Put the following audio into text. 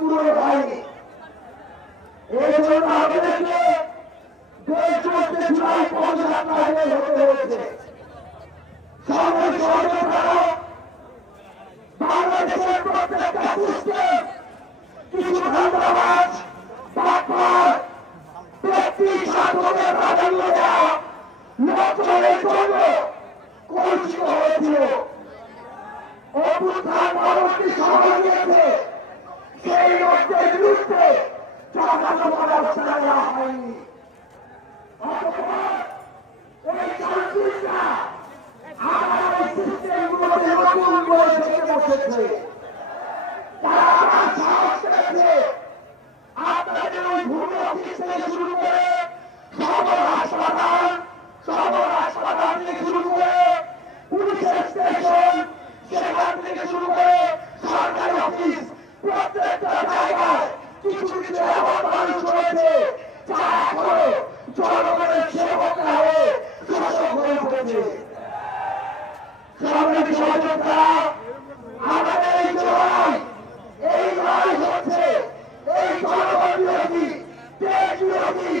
পূরণ হয়নি। এই জন্য আমাদেরকে দেশ চলতে জুলাই পদযাত্রা বের হতে হয়েছে। সবাই সচেতন থাকো। বাংলাদেশের প্রত্যেকটা সিস্টেম কিছু ধান্দাবাজ বাটপার ব্যক্তি স্বার্থকে প্রাধান্য দেওয়া লোকজনের জন্য কলুষিত হয়েছিল। অভ্যুত্থান পরবর্তী সময় নিয়েছে, সেই লোকদের বিরুদ্ধে যথাযথ ব্যবস্থা নেওয়া হয়নি। এই শান্তিটা আমার এই সিস্টেমগুলোতে নতুন করে থেকে বসেছে। তারা আমার সাহস পেয়েছে আপনাদের ওই ভূমি অফিস থেকে শুরু করে সদর হাসপাতাল থেকে শুরু করে পুলিশের স্টেশন, সেখান থেকে শুরু করে সরকারি অফিস, প্রত্যেকটা জায়গায় কিছু কিছু এমন মানুষ রয়েছে যারা এখনো জনগণের সেবকরা হয়ে শোষক হয়ে উঠেছে। সংগ্রামী সহযোগিতা, আমাদের এই লড়াই হচ্ছে এই জনগণ বিরোধী, দেশ বিরোধী